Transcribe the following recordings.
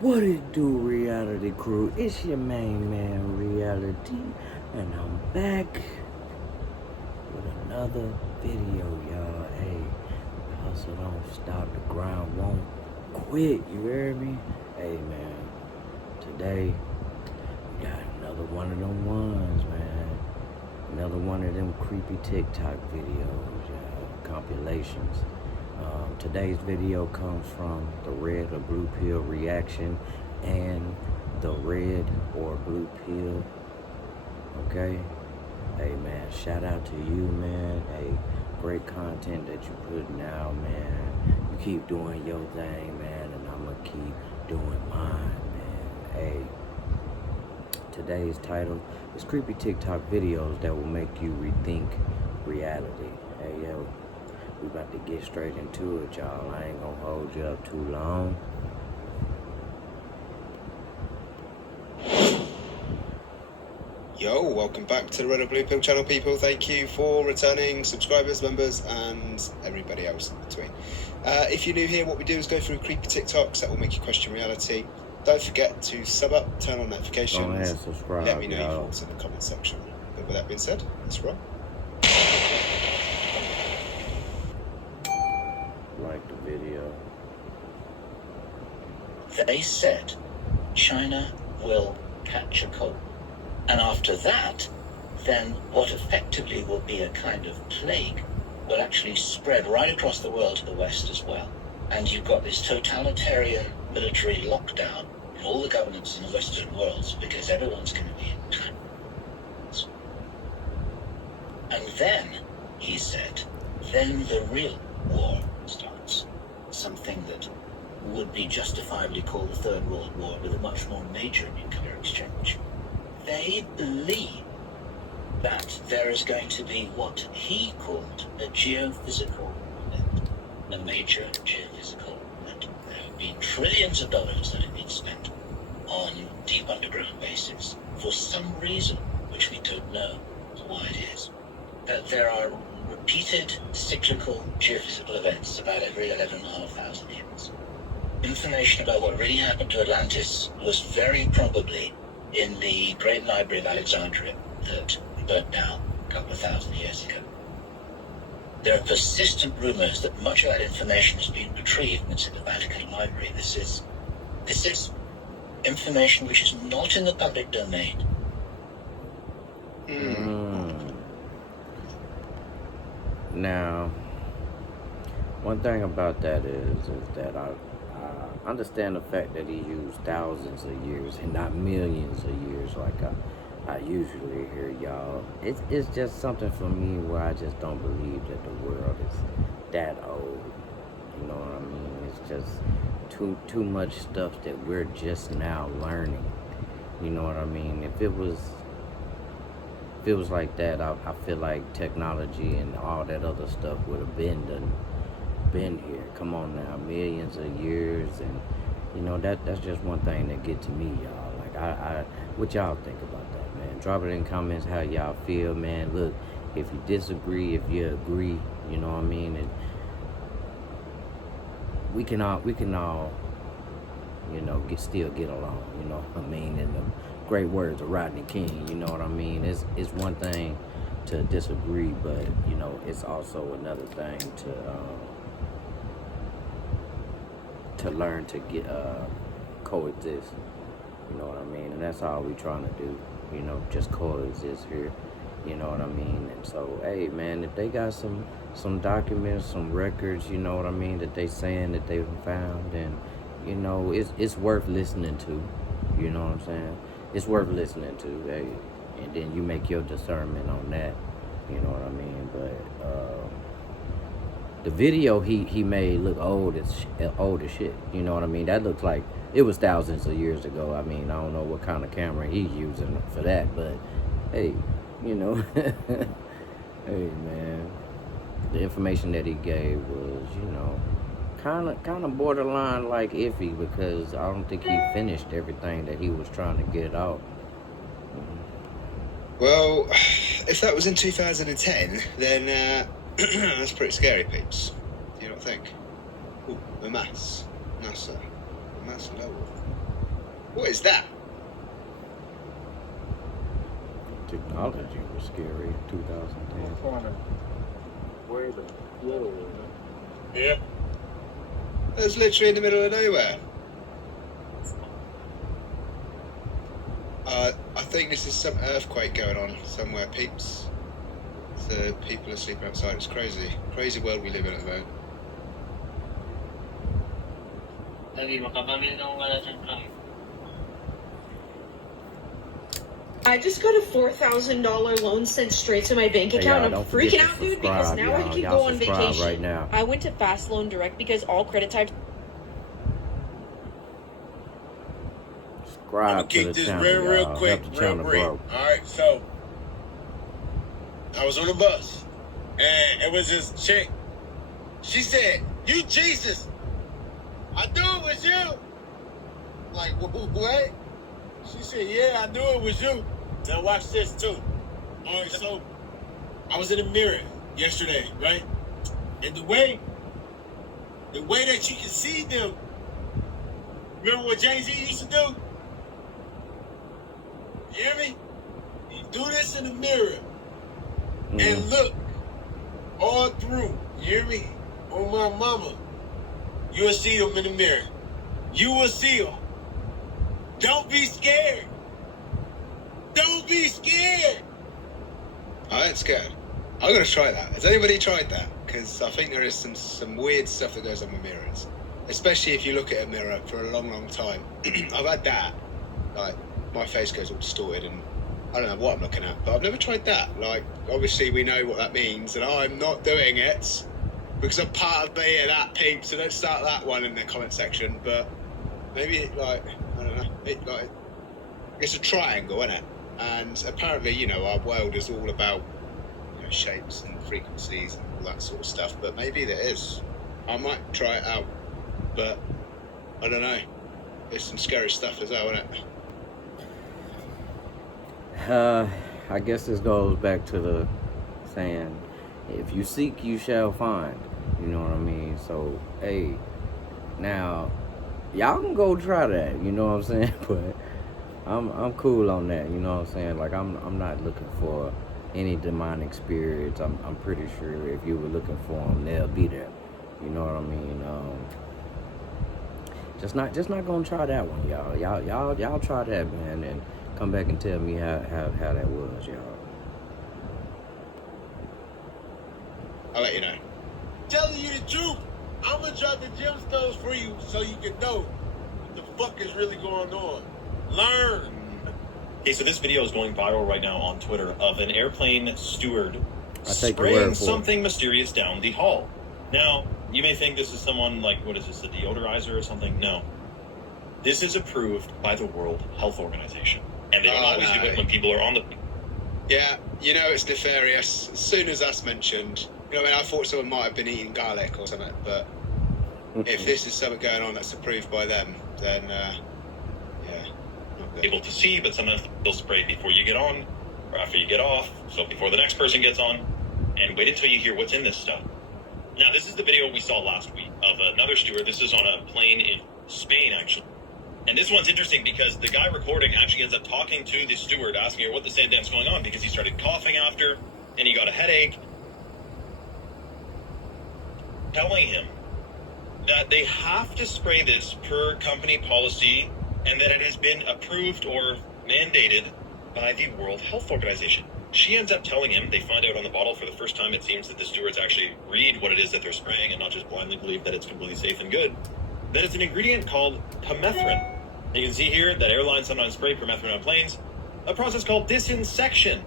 What it do, reality crew? It's your main man, Reality, and I'm back with another video, y'all. Hey, hustle don't stop, the grind won't quit, you hear me? Hey, man, today we got another one of them ones, man. Another one of them creepy TikTok videos, compilations. Today's video comes from the red or blue pill reaction and the red or blue pill. Okay? Hey, man, shout out to you, man. Hey, great content that you putting out, man. You keep doing your thing, man, and I'm gonna keep doing mine, man. Hey, today's title is creepy TikTok videos that will make you rethink reality. Hey, yo. We about to get straight into it, y'all. I ain't gonna hold you up too long. Yo, welcome back to the Red or Blue Pill channel, people. Thank you for returning subscribers, members, and everybody else in between. If you're new here, what we do is go through creepy TikToks that will make you question reality. Don't forget to sub up, turn on notifications. Go ahead, subscribe, let me know your y'all. thoughts in the comment section. But with that being said, let's roll. Like the video. They said China will catch a cold. And after that, then what effectively will be a kind of plague will actually spread right across the world to the West as well. And you've got this totalitarian military lockdown in all the governments in the Western world because everyone's going to be in time. And then, he said, then the real war starts. Something that would be justifiably called the Third World War with a much more major nuclear exchange. They believe that there is going to be what he called a geophysical event, a major geophysical event. There have been trillions of dollars that have been spent on deep underground bases for some reason, which we don't know why it is. That there are repeated cyclical geophysical events about every 11,500 years. Information about what really happened to Atlantis was very probably in the Great Library of Alexandria that burnt down a couple of thousand years ago. There are persistent rumors that much of that information has been retrieved and it's in the Vatican Library. This is information which is not in the public domain. Now, one thing about that is that I understand the fact that he used thousands of years and not millions of years like I usually hear y'all. It's just something for me where I just don't believe that the world is that old. You know what I mean? It's just too much stuff that we're just now learning. You know what I mean? If it was like that, I feel like technology and all that other stuff would have been here. Come on now, millions of years, and you know that's just one thing that get to me, y'all. Like I what y'all think about that, man? Drop it in comments how y'all feel, man. Look, if you disagree, if you agree, you know what I mean, and we can all you know still get along, you know what I mean. And the great words of Rodney King, you know what I mean. It's one thing to disagree, but you know it's also another thing to learn to get coexist. You know what I mean, and that's all we trying to do. You know, just coexist here. You know what I mean. And so, hey, man, if they got some documents, some records, you know what I mean, that they saying that they've found, and you know, it's worth listening to. You know what I'm saying? It's worth listening to. Hey, and then you make your discernment on that. You know what I mean? But the video he made look old as shit. You know what I mean? That looks like it was thousands of years ago. I mean, I don't know what kind of camera he's using for that, but hey, you know, hey, man, the information that he gave was, you know, kind of borderline like iffy, because I don't think he finished everything that he was trying to get out. Well, if that was in 2010, then that's pretty scary, peeps. Do you not think? Ooh, a mass. NASA. A mass lower. What is that? Technology was scary in 2010. Where the floor? Yeah. It was literally in the middle of nowhere. I think this is some earthquake going on somewhere, peeps. So people are sleeping outside. It's crazy. Crazy world we live in at the moment. I just got a $4,000 loan sent straight to my bank Hey, account. y'all, I'm don't forget freaking to out, dude, because subscribe, now I y'all. can Y'all go on subscribe vacation. right now. I went to Fast Loan Direct because all credit types. Subscribe to keep the this channel, real y'all. quick, Help the real channel brief. grow. Alright, so I was on the bus and it was this chick. She said, "You Jesus." I knew it was you. I'm like, what? She said, "Yeah, I knew it was you." Now watch this too. Alright, so I was in the mirror yesterday, right? And the way that you can see them, remember what Jay-Z used to do? You hear me? You do this in the mirror and look all through. You hear me? On my mama. You will see them in the mirror. You will see them. Don't be scared. Don't be scared. I ain't scared. I'm gonna try that. Has anybody tried that? Because I think there is some weird stuff that goes on with mirrors, especially if you look at a mirror for a long, long time. I've had that. Like my face goes all distorted, and I don't know what I'm looking at. But I've never tried that. Like obviously we know what that means, and I'm not doing it because I'm part of that peep. So don't start that one in the comment section. But maybe like I don't know. It's a triangle, isn't it? And apparently, you know, our world is all about shapes and frequencies and all that sort of stuff. But maybe there is. I might try it out, but I don't know. There's some scary stuff as well, isn't it? I guess this goes back to the saying, if you seek, you shall find. You know what I mean? So, hey, now, y'all can go try that, you know what I'm saying? But I'm cool on that, you know what I'm saying? Like, I'm not looking for any demonic spirits. I'm pretty sure if you were looking for them, they'll be there. You know what I mean? Just not gonna try that one, y'all. Y'all try that, man, and come back and tell me how that was, y'all. I'll let you know. Telling you the truth. I'm gonna drop the gemstones for you so you can know what the fuck is really going on. Learn. Okay, so this video is going viral right now on Twitter of an airplane steward spraying something mysterious down the hall. Now, you may think this is someone like, what is this, a deodorizer or something? No. This is approved by the World Health Organization. And they don't always do it when people are on the... Yeah, you know it's nefarious. As soon as that's mentioned, you know, I mean, I thought someone might have been eating garlic or something, but if this is something going on that's approved by them, then, yeah, not good. able to see, but sometimes they'll spray before you get on or after you get off, so before the next person gets on, and wait until you hear what's in this stuff. Now, this is the video we saw last week of another steward. This is on a plane in Spain, actually. And this one's interesting because the guy recording actually ends up talking to the steward, asking her what the damn's going on, because he started coughing after, and he got a headache. Telling him that they have to spray this per company policy, and that it has been approved or mandated by the World Health Organization. She ends up telling him, they find out on the bottle for the first time, it seems, that the stewards actually read what it is that they're spraying and not just blindly believe that it's completely safe and good, that it's an ingredient called permethrin. You can see here that airlines sometimes spray permethrin on planes, a process called disinsection,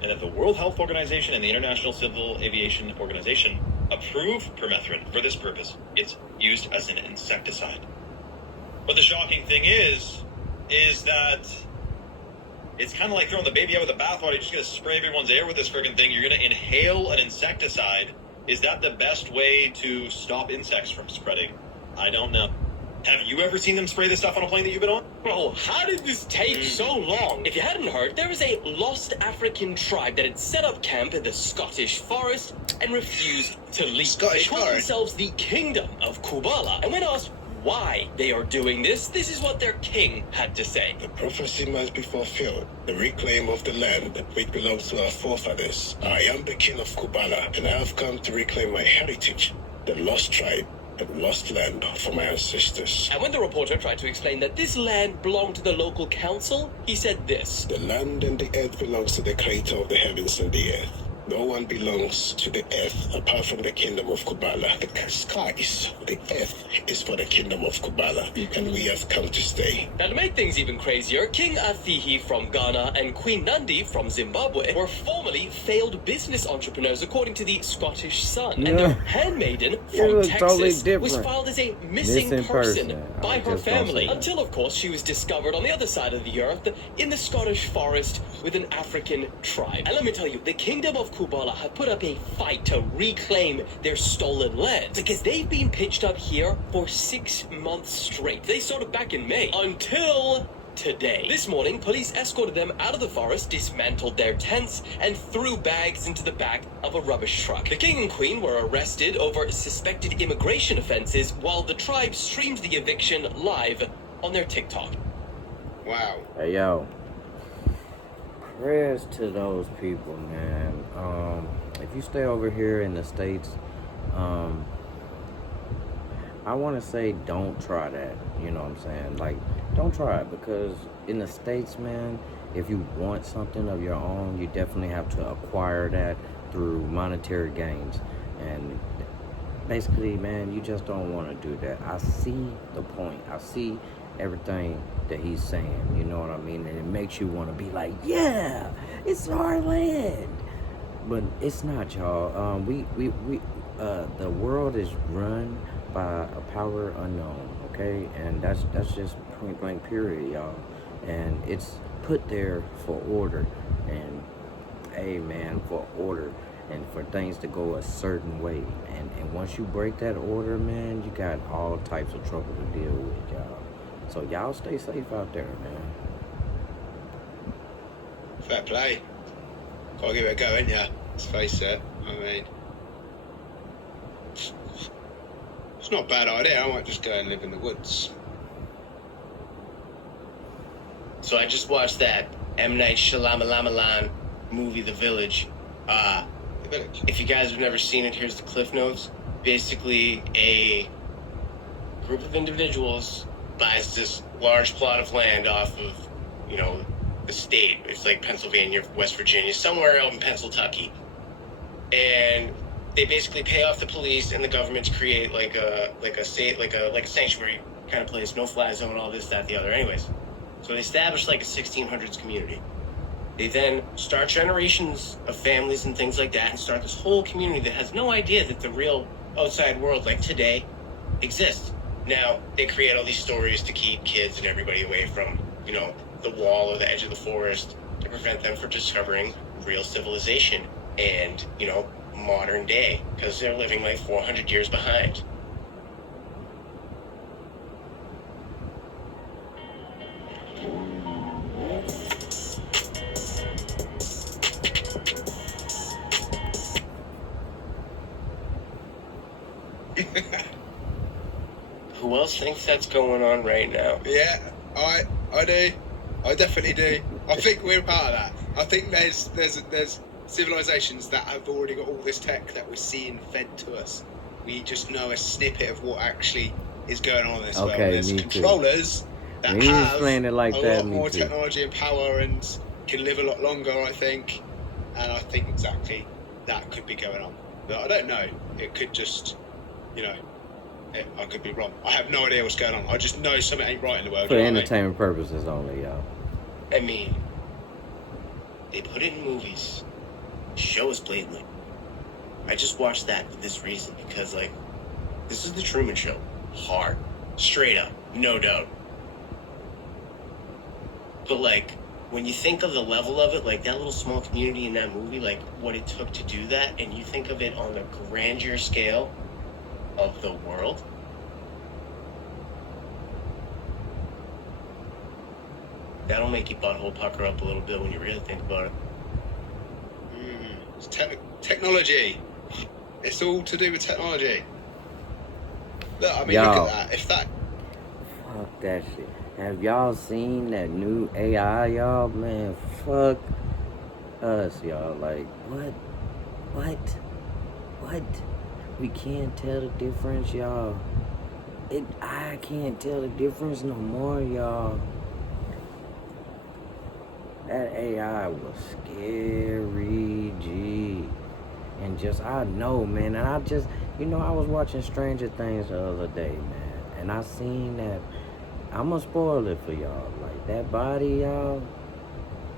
and that the World Health Organization and the International Civil Aviation Organization approve permethrin for this purpose. It's used as an insecticide. But the shocking thing is that it's kind of like throwing the baby out with the bathwater. You're just going to spray everyone's air with this friggin' thing. You're going to inhale an insecticide. Is that the best way to stop insects from spreading? I don't know. Have you ever seen them spray this stuff on a plane that you've been on? Bro, how did this take so long? If you hadn't heard, there was a lost African tribe that had set up camp in the Scottish forest and refused to leave. Scottish They called forest? themselves the Kingdom of Kubala. And when asked why they are doing this. This is what their king had to say. The prophecy must be fulfilled. The reclaim of the land which belongs to our forefathers. I am the king of Kubala, and I have come to reclaim my heritage, the lost tribe and lost land for my ancestors. And when the reporter tried to explain that this land belonged to the local council, he said this. The land and the earth belongs to the creator of the heavens and the earth. No one belongs to the earth apart from the kingdom of Kubala. The skies, the earth is for the kingdom of Kubala, and we have come to stay. Now, to make things even crazier, King Afihi from Ghana and Queen Nandi from Zimbabwe were formerly failed business entrepreneurs, according to the Scottish Sun. And their handmaiden from was Texas totally was different. filed as a missing person by I her just don't family. say that. Until, of course, she was discovered on the other side of the earth in the Scottish forest with an African tribe. And let me tell you, the kingdom of Kubala have put up a fight to reclaim their stolen land because they've been pitched up here for 6 months straight. They started back in May until today. This morning, police escorted them out of the forest, dismantled their tents, and threw bags into the back of a rubbish truck. The king and queen were arrested over suspected immigration offenses while the tribe streamed the eviction live on their TikTok. Wow. Hey, yo. Prayers to those people, man. If you stay over here in the States, I want to say don't try that. You know what I'm saying? Like, don't try it, because in the States, man, if you want something of your own, you definitely have to acquire that through monetary gains. And basically, man, you just don't want to do that. I see the point. I see everything that he's saying, you know what I mean? And it makes you want to be like, yeah, it's our land. But it's not, y'all. The world is run by a power unknown, okay? And that's just point blank period, y'all. And it's put there for order, and for order, and for things to go a certain way. And once you break that order, man, you got all types of trouble to deal with, y'all. So y'all stay safe out there, man. Fair play. Gotta give it a go, ain't ya? Let's face it. I mean, it's not a bad idea. I might just go and live in the woods. So I just watched that M. Night Shyamalan movie, The Village. The Village. If you guys have never seen it, here's the cliff notes. Basically, a group of individuals buys this large plot of land off of, the state. It's like Pennsylvania, West Virginia, somewhere out in Pennsylvania. And they basically pay off the police and the government to create like a sanctuary kind of place, no fly zone, all this, that, the other. Anyways, so they established like a 1600s community. They then start generations of families and things like that, and start this whole community that has no idea that the real outside world, like today, exists. Now, they create all these stories to keep kids and everybody away from, the wall or the edge of the forest, to prevent them from discovering real civilization and, modern day, because they're living like 400 years behind. Who else thinks that's going on right now? Yeah, I do. I definitely do. I think we're part of that. I think there's civilizations that have already got all this tech that we're seeing fed to us. We just know a snippet of what actually is going on in this world. There's controllers that have it like a that, lot more too. technology and power and can live a lot longer, I think. And I think exactly that could be going on. But I don't know. It could just, I could be wrong. I have no idea what's going on. I just know something ain't right in the world. For you know what I mean? entertainment purposes only, y'all. I mean, they put it in movies, show us blatantly. I just watched that for this reason, because, this is the Truman Show. Hard. Straight up. No doubt. But, when you think of the level of it, that little small community in that movie, what it took to do that, and you think of it on the grandeur scale of the world, that'll make your butthole pucker up a little bit when you really think about it. It's technology. It's all to do with technology. Look, I mean, look at that. that shit. Have y'all seen that new AI, y'all? Man, fuck us, y'all. Like, what? We can't tell the difference, y'all. I can't tell the difference no more, y'all. That AI was scary, G. And just, I know, man. And I just, I was watching Stranger Things the other day, man. And I seen that. I'm gonna spoil it for y'all. Like, that body, y'all,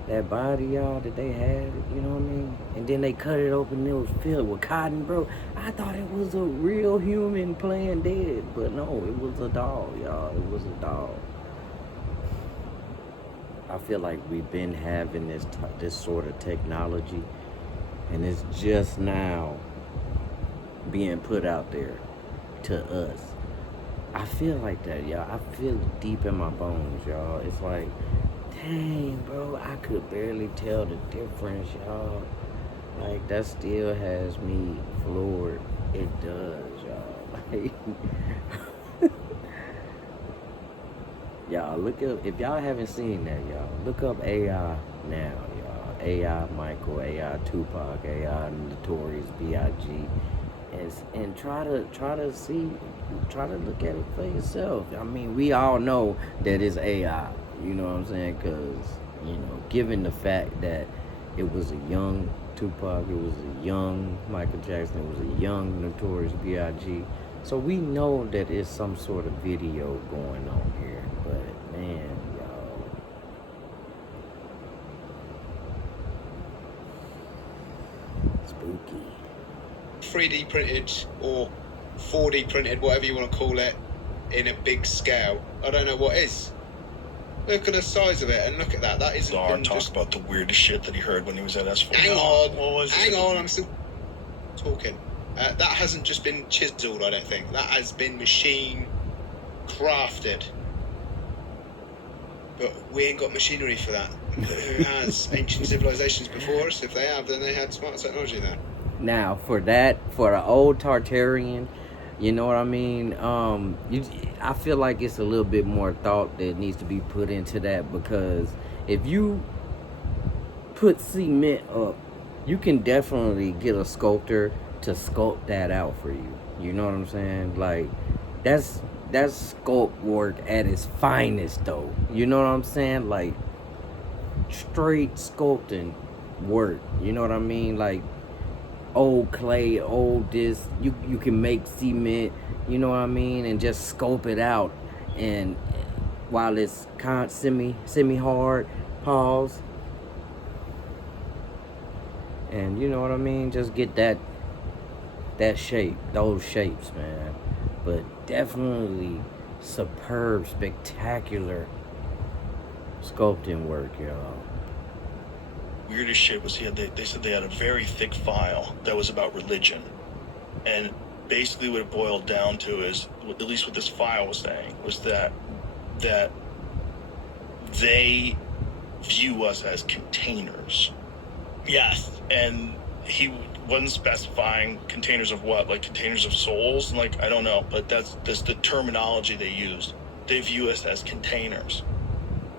that they had, you know what I mean? And then they cut it open and it was filled with cotton, bro. I thought it was a real human playing dead. But no, it was a doll, y'all. It was a doll. I feel like we've been having this sort of technology, and it's just now being put out there to us. I feel like that, y'all. I feel it deep in my bones, y'all. It's like, dang, bro, I could barely tell the difference, y'all. Like, that still has me floored. It does, y'all. Like, y'all, look up, if y'all haven't seen that, y'all, look up AI now, y'all. AI Michael, AI Tupac, AI Notorious B.I.G. And try to look at it for yourself. I mean, we all know that it's AI, you know what I'm saying? Because, given the fact that it was a young Tupac, it was a young Michael Jackson, it was a young Notorious B.I.G., so we know that it's some sort of video going on here. But, man, y'all, spooky. 3D printed or 4D printed, whatever you want to call it, in a big scale. I don't know what is. Look at the size of it and look at that. That isn't Czar been talked just... about the weirdest shit that he heard when he was at S4. Hang on, Hang on, I'm still talking. That hasn't just been chiseled, I don't think. That has been machine crafted. But we ain't got machinery for that. Who has? Ancient civilizations before us? If they have, then they had smart technology there. Now, for an old Tartarian, you know what I mean? I feel like it's a little bit more thought that needs to be put into that, because if you put cement up, you can definitely get a sculptor to sculpt that out for you. You know what I'm saying? Like, that's sculpt work at its finest, though. You know what I'm saying? Like, straight sculpting work. You know what I mean? Like, old clay, old this, you can make cement, you know what I mean, and just scope it out, and while it's semi hard, pause, and you know what I mean, just get that shape, those shapes, man. But definitely superb, spectacular sculpting work, y'all. Weirdest shit was they said they had a very thick file that was about religion, and basically what it boiled down to is, at least what this file was saying, was that they view us as containers. Yes. And he wasn't specifying containers of what, like containers of souls, like I don't know, but that's the terminology they used. They view us as containers.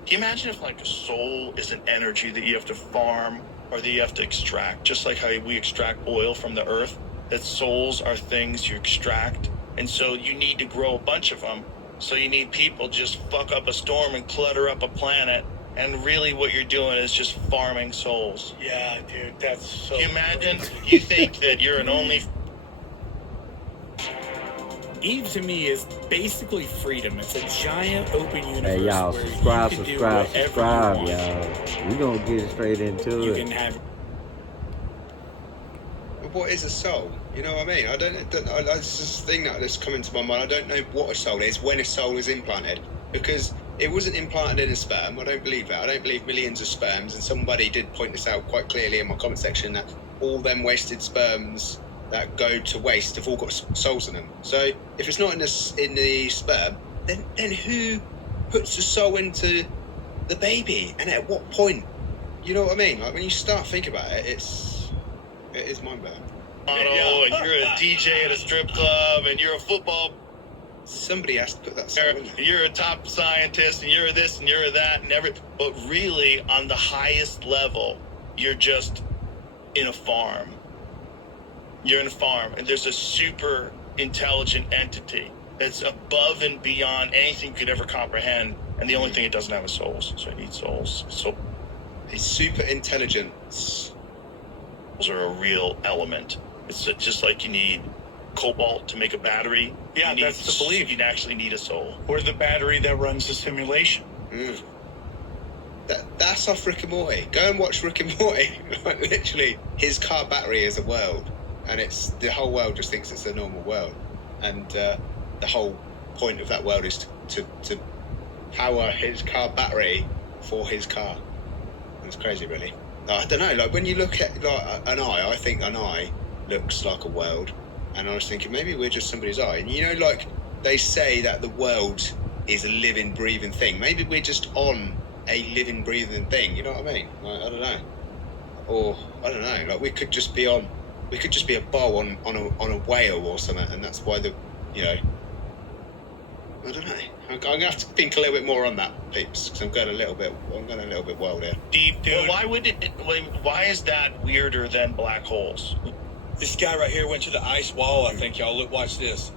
Can you imagine if, like, a soul is an energy that you have to farm or that you have to extract? Just like how we extract oil from the earth, that souls are things you extract. And so you need to grow a bunch of them. So you need people just fuck up a storm and clutter up a planet. And really what you're doing is just farming souls. Yeah, dude, that's so... Can you imagine? You think that you're an only... Eve to me is basically freedom. It's a giant open universe. Hey, y'all, where subscribe, you can do whatever you want. y'all. We gonna get straight into You it. can have... But what is a soul? You know what I mean? I don't know. That's just a thing that's come into my mind. I don't know what a soul is, when a soul is implanted. Because it wasn't implanted in a sperm. I don't believe that. I don't believe millions of sperms. And somebody did point this out quite clearly in my comment section, that all them wasted sperms that go to waste have all got souls in them. So if it's not in the sperm, then who puts the soul into the baby, and at what point? You know what I mean? Like, when you start thinking about it, it is mind blowing. And you're a DJ at a strip club, and you're a football Somebody has to put that soul in there. You're a top scientist, and you're this, and you're that, and but really, on the highest level, you're just in a farm. You're in a farm, and there's a super intelligent entity that's above and beyond anything you could ever comprehend, and the only thing it doesn't have is souls, so it needs souls. So He's super intelligent. souls are a real element. It's just like you need cobalt to make a battery. Yeah, that's the belief. You'd actually need a soul. Or the battery that runs the simulation. That's off Rick and Morty. Go and watch Rick and Morty. Like, literally, his car battery is a world, and it's the whole world just thinks it's a normal world, and the whole point of that world is to power his car battery for his car. It's crazy, really. I don't know. Like when you look at like an eye, I think an eye looks like a world, and I was thinking maybe we're just somebody's eye. And you know, like they say that the world is a living, breathing thing. Maybe we're just on a living, breathing thing. You know what I mean? Like, I don't know. Or I don't know. Like we could just be a bow on a whale or something, and that's why I don't know. I'm gonna have to think a little bit more on that, peeps, because I'm going a little bit wild here. Deep, dude. Well, why is that weirder than black holes? This guy right here went to the ice wall, I think, y'all. Look, watch this.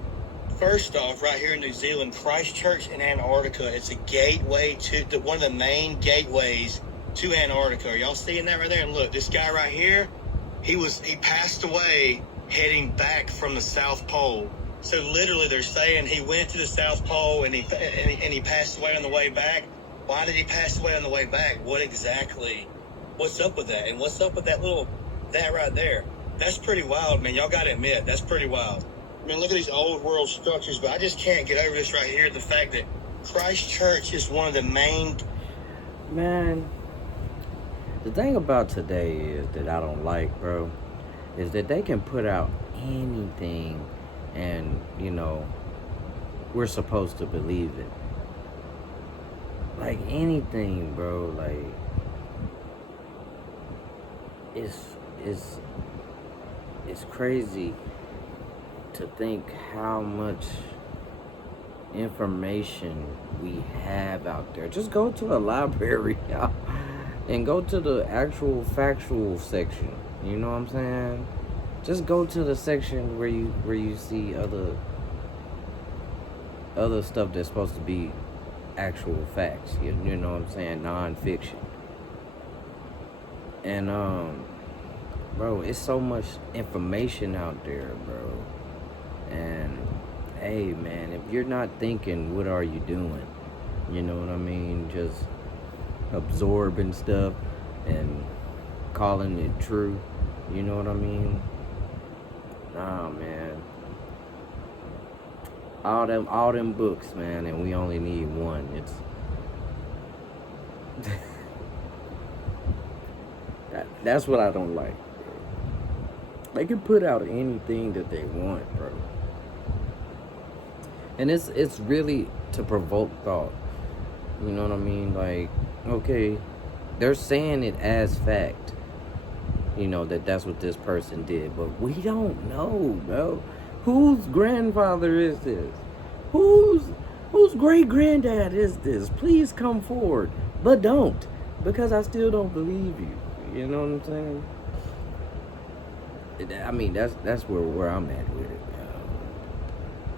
First off, right here in New Zealand, Christchurch in Antarctica, it's a gateway to one of the main gateways to Antarctica. Are y'all seeing that right there? And look, this guy right here, he passed away heading back from the South Pole. So literally, they're saying he went to the South Pole and he passed away on the way back. Why did he pass away on the way back? What's up with that? And what's up with that right there? That's pretty wild, man. Y'all got to admit, that's pretty wild. I mean, look at these old world structures, but I just can't get over this right here. The fact that Christchurch is one of the main... Man, the thing about today is that I don't like, bro, is that they can put out anything and, we're supposed to believe it. Like anything, bro, like, it's crazy to think how much information we have out there. Just go to a library, y'all, and go to the actual factual section. You know what I'm saying? Just go to the section where you see other stuff that's supposed to be actual facts. You know what I'm saying? Non-fiction. And bro, it's so much information out there, bro. And hey, man, if you're not thinking, what are you doing? You know what I mean? Just absorbing stuff and calling it true. You know what I mean? Nah, man. All them books, man, and we only need one. It's that's what I don't like, bro. They can put out anything that they want, bro. And it's really to provoke thought. You know what I mean? Like, okay, they're saying it as fact. That's what this person did, but we don't know, bro. Whose grandfather is this? Whose great granddad is this? Please come forward, but don't, because I still don't believe you. You know what I'm saying? I mean, that's where I'm at with it.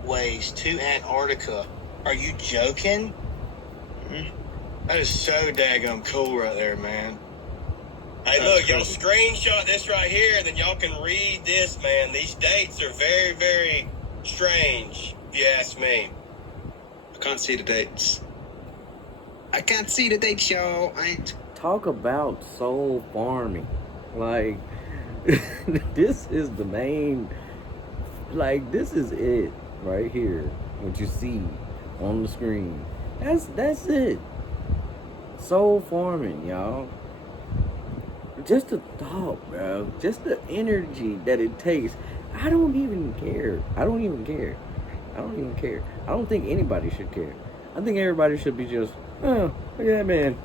Ways to Antarctica. Are you joking? That is so daggum cool right there, man. Hey, look, y'all screenshot this right here, and then y'all can read this, man. These dates are very, very strange, if you ask me. I can't see the dates. I can't see the dates, y'all. Talk about soul farming. Like, this is the main... Like, this is it right here. What you see on the screen. That's it. Soul farming, y'all. Just the thought, bro. Just the energy that it takes. I don't even care. I don't think anybody should care. I think everybody should be just, oh, look at that man.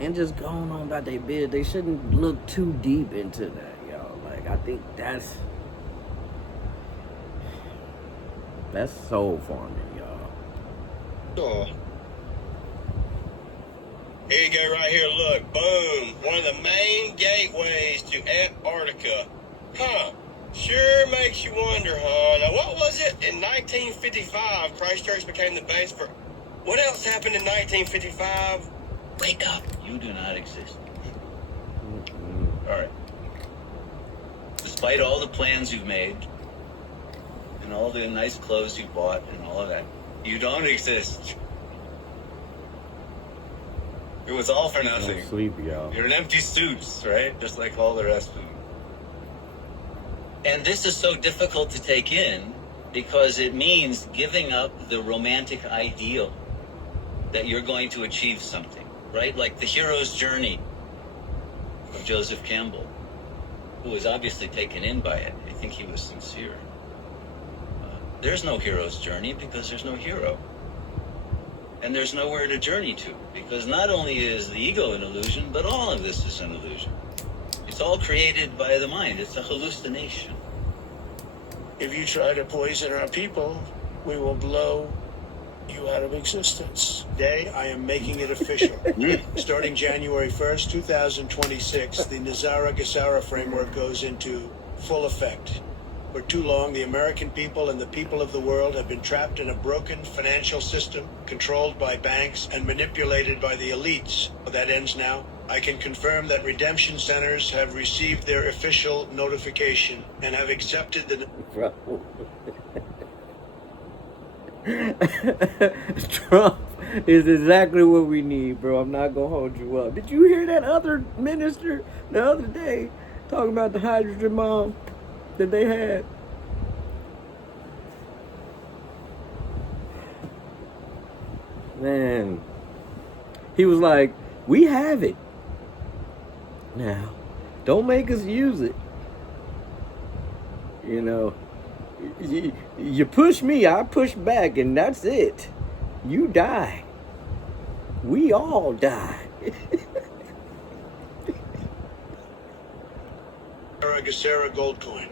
And just going on about their business. They shouldn't look too deep into that, y'all. Like, I think that's That's soul farming, y'all. Sure. Here you go, right here. Look, boom. One of the main gateways to Antarctica. Huh. Sure makes you wonder, huh? Now, what was it? In 1955, Christchurch became the base for... What else happened in 1955? Wake up. You do not exist. All right. Despite all the plans you've made, and all the nice clothes you bought, and all of that, you don't exist. It was all for nothing. Don't sleep, y'all. You're an empty suit, right? Just like all the rest of them. And this is so difficult to take in because it means giving up the romantic ideal that you're going to achieve something, right? Like the hero's journey of Joseph Campbell, who was obviously taken in by it. I think he was sincere. There's no hero's journey because there's no hero. And there's nowhere to journey to, because not only is the ego an illusion, but all of this is an illusion. It's all created by the mind. It's a hallucination. If you try to poison our people, we will blow you out of existence. Today, I am making it official. Starting January 1st, 2026, the Nizara-Gesara framework goes into full effect. For too long, the American people and the people of the world have been trapped in a broken financial system controlled by banks and manipulated by the elites. That ends now. I can confirm that redemption centers have received their official notification and have accepted the... Trump is exactly what we need, bro. I'm not gonna hold you up. Did you hear that other minister the other day talking about the hydrogen bomb that they had? Man, he was like, we have it now, don't make us use it. You know, you push me, I push back, and that's it. You die. We all die. Gesara gold coin.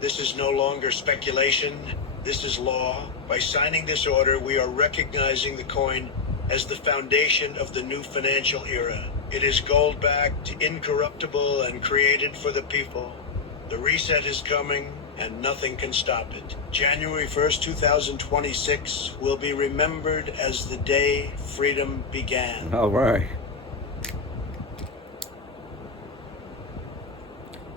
This is no longer speculation. This is law. By signing this order, we are recognizing the coin as the foundation of the new financial era. It is gold-backed, incorruptible, and created for the people. The reset is coming, and nothing can stop it. January 1st, 2026 will be remembered as the day freedom began. All right.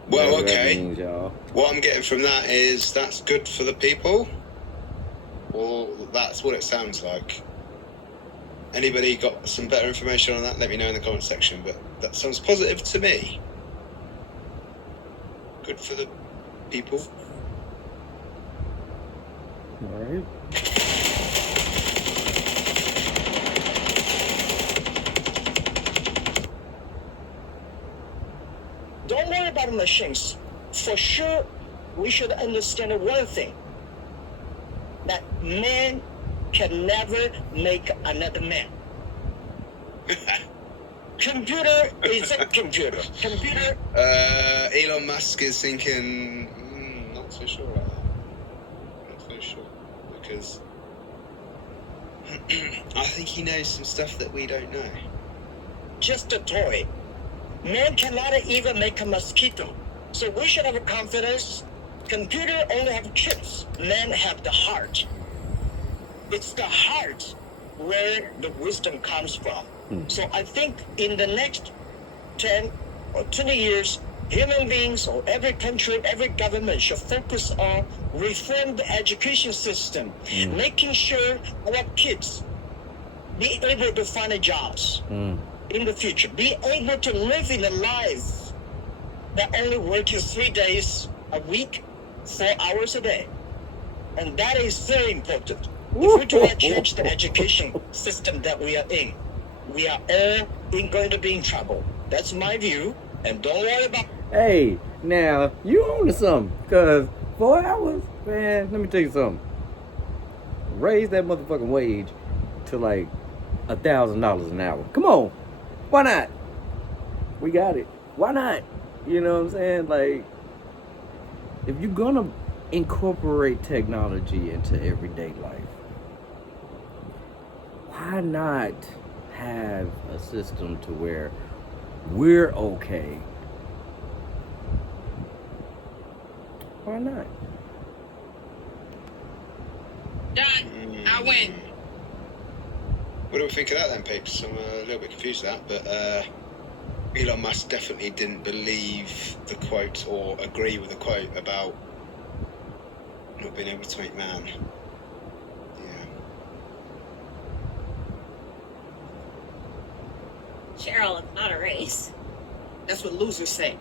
Well, Whatever that okay. means, y'all. What I'm getting from that is that's good for the people. Or that's what it sounds like. Anybody got some better information on that? Let me know in the comment section. But that sounds positive to me. Good for the people. All right. Don't worry about the machines. For sure, we should understand one thing. That man can never make another man. Computer is a computer. Computer. Elon Musk is thinking, not so sure about that. Not so sure. Because I think he knows some stuff that we don't know. Just a toy. Man cannot even make a mosquito. So we should have confidence. Computer only have chips. Man have the heart. It's the heart where the wisdom comes from. So I think in the next 10 or 20 years, human beings or every country, every government should focus on reform the education system, making sure our kids be able to find jobs in the future, be able to live in a life that only working 3 days a week, 4 hours a day. And that is very important. If we do not change the education system that we are in, we are all going to be in trouble. That's my view. And don't worry about... Hey, now, you own to something. Because 4 hours, man, let me tell you something. Raise that motherfucking wage to like $1,000 an hour. Come on. Why not? We got it. Why not? You know what I'm saying? Like, if you're gonna incorporate technology into everyday life? Why not have a system to where we're okay? Why not? Done. I win. What do we think of that then, peeps? I'm a little bit confused with that, but Elon Musk definitely didn't believe the quote or agree with the quote about not being able to make man. Yeah. Cheryl, it's not a race. That's what losers say.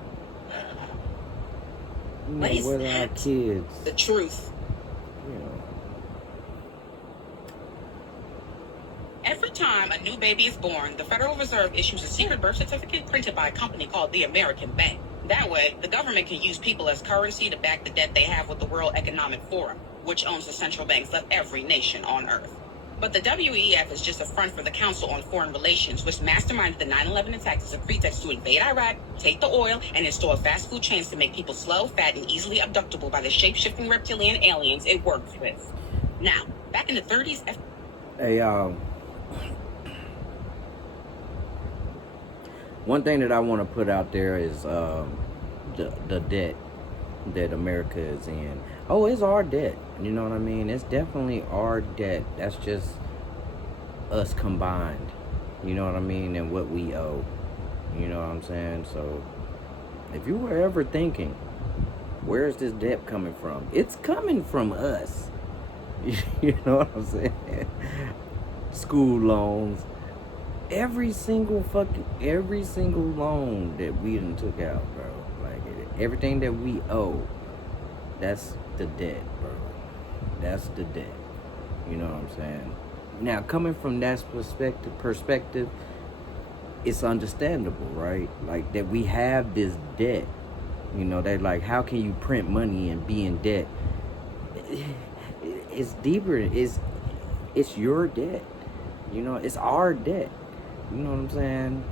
What is with that? our kids. The truth. You know. Every time a new baby is born, the Federal Reserve issues a secret birth certificate printed by a company called the American Bank. That way, the government can use people as currency to back the debt they have with the World Economic Forum, which owns the central banks of every nation on Earth. But the WEF is just a front for the Council on Foreign Relations, which masterminded the 9/11 attacks as a pretext to invade Iraq, take the oil, and install fast food chains to make people slow, fat, and easily abductable by the shape-shifting reptilian aliens it works with. Now, back in the 30s... Hey, one thing that I want to put out there is the debt that America is in. Oh, it's our debt. You know what I mean? It's definitely our debt. That's just us combined. You know what I mean? And what we owe. You know what I'm saying? So, if you were ever thinking, where's this debt coming from? It's coming from us. You know what I'm saying? School loans. Every single loan that we done took out, bro. Like, everything that we owe, that's the debt, bro. That's the debt. You know what I'm saying? Now, coming from that perspective, it's understandable, right? Like, that we have this debt. You know, they're like, how can you print money and be in debt? It's deeper. It's your debt. You know, it's our debt. You know what I'm saying?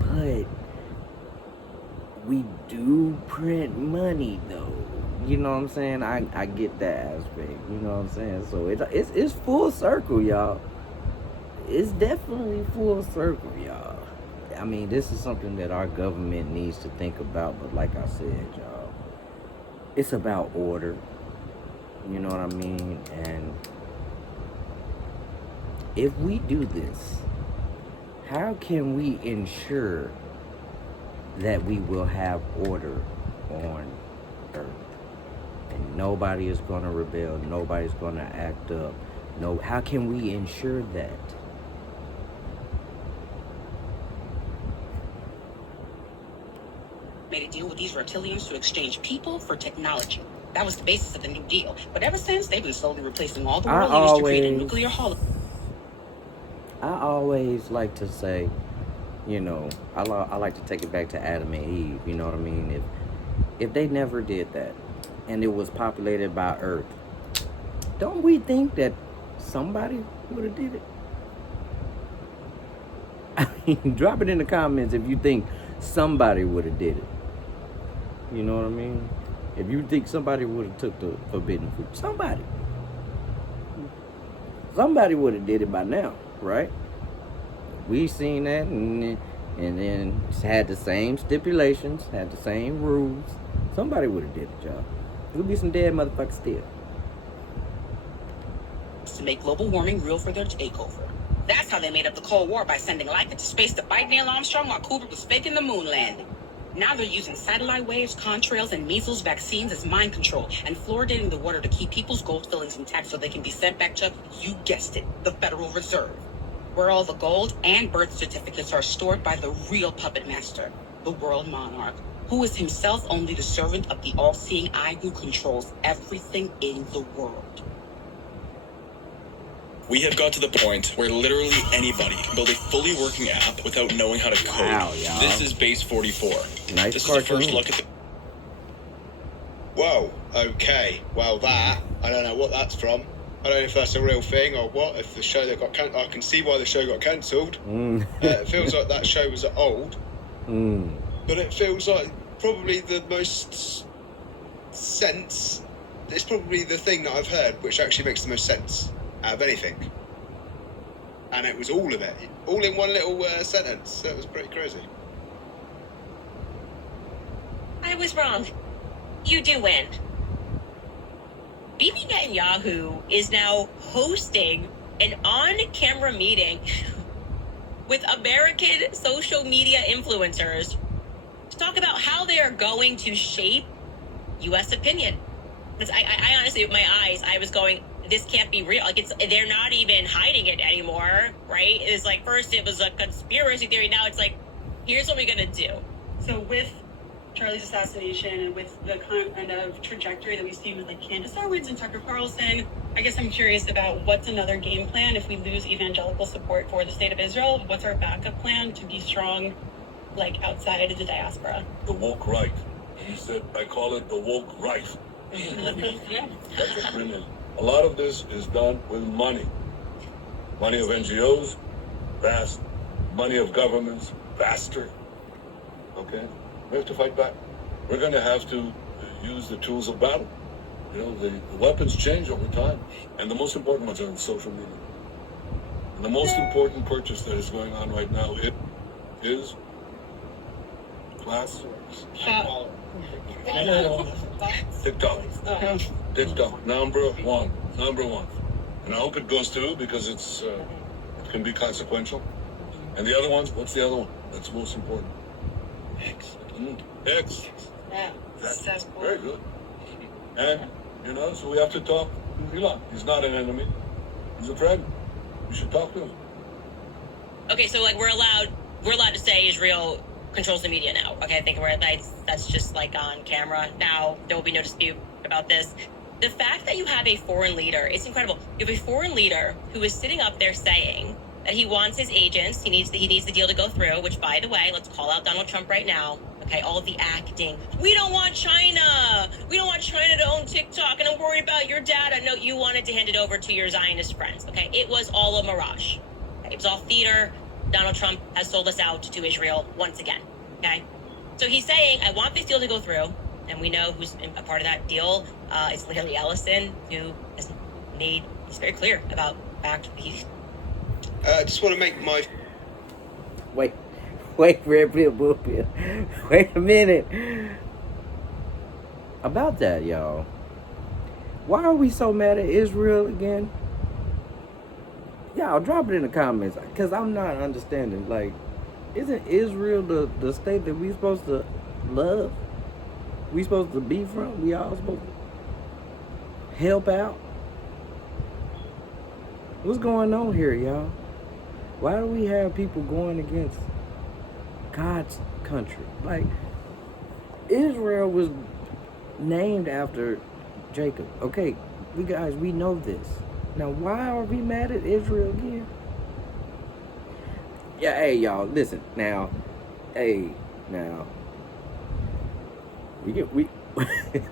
But we do print money, though. You know what I'm saying? I get that aspect. You know what I'm saying? So it's full circle, y'all. It's definitely full circle, y'all. I mean, this is something that our government needs to think about. But like I said, y'all, it's about order. You know what I mean? And if we do this, how can we ensure that we will have order on Earth? And nobody is going to rebel. Nobody's going to act up. No, how can we ensure that? made a deal with these reptilians to exchange people for technology. That was the basis of the New Deal. But ever since, they've been slowly replacing all the world leaders to create a nuclear holocaust. I always like to say, you know, I like to take it back to Adam and Eve. You know what I mean? If they never did that, and it was populated by Earth, don't we think that somebody would have did it? I mean, drop it in the comments if you think somebody would have did it. You know what I mean? If you think somebody would have took the forbidden fruit, somebody would have did it by now, right? We seen that, and then had the same stipulations, had the same rules. Somebody would have did it, y'all. There'll be some dead motherfuckers still. To make global warming real for their takeover. That's how they made up the Cold War, by sending Leica to space to fight Neil Armstrong while Kubrick was faking the moon landing. Now they're using satellite waves, contrails, and measles vaccines as mind control, and fluoridating the water to keep people's gold fillings intact so they can be sent back to, you guessed it, the Federal Reserve, where all the gold and birth certificates are stored by the real puppet master, the world monarch, who is himself only the servant of the all-seeing eye who controls everything in the world. We have got to the point where literally anybody can build a fully working app without knowing how to code. Wow, y'all. This is Base 44. Nice this cartoon. is the first look at the... Whoa, okay. Well, that, I don't know what that's from. I don't know if that's a real thing or what. If the show that got cancelled, I can see why the show got cancelled. It feels like that show was old. But it feels like probably the most sense it's probably the thing that I've heard which actually makes the most sense out of anything. And it was all of it, all in one little sentence. So it was pretty crazy. I was wrong. You do win. Bibi Netanyahu is now hosting an on-camera meeting with American social media influencers to talk about how they are going to shape U.S. opinion. I honestly, with my eyes, I was going, this can't be real. Like, they're not even hiding it anymore, right? It's like, first it was a conspiracy theory. Now it's like, here's what we're going to do. So with Charlie's assassination and with the kind of trajectory that we see with like Candace Owens and Tucker Carlson, I guess I'm curious about what's another game plan if we lose evangelical support for the state of Israel. What's our backup plan to be strong, like outside of the diaspora? The woke right. He said, I call it the woke right. That's brilliant. A lot of this is done with money. Money of NGOs, vast. Money of governments, vaster. Okay? We have to fight back. We're going to have to use the tools of battle. You know, the weapons change over time. And the most important ones are in social media. And the most important purchase that is going on right now is class. TikTok. TikTok. Number one. And I hope it goes through because it can be consequential. And the other ones, what's the other one? That's most important. X. Yeah. That's very good. And, you know, so we have to talk to Elon. He's not an enemy. He's a friend. We should talk to him. Okay, so like we're allowed to say Israel controls the media now. Okay, I think that's just like on camera. Now there will be no dispute about this. The fact that you have a foreign leader, it's incredible. You have a foreign leader who is sitting up there saying that he wants his agents, he needs the deal to go through, which by the way, let's call out Donald Trump right now. Okay, all of the acting. We don't want China. We don't want China to own TikTok, and I'm worried about your data. No, you wanted to hand it over to your Zionist friends. Okay, it was all a mirage. Okay? It was all theater. Donald Trump has sold us out to Israel once again. Okay, so he's saying, I want this deal to go through, and we know who's a part of that deal. It's Larry Ellison, who has made, he's very clear about the fact that he's... I just want to make my... Wait, Red Pill, Blue Pill. Wait a minute. About that, y'all. Why are we so mad at Israel again? Y'all, drop it in the comments, because I'm not understanding. Like, isn't Israel the state that we supposed to love? We supposed to be from? We all supposed to help out? What's going on here, y'all? Why do we have people going against God's country? Like, Israel was named after Jacob. Okay, we know this. Now, why are we mad at Israel again? Yeah, hey, y'all, listen. Now, we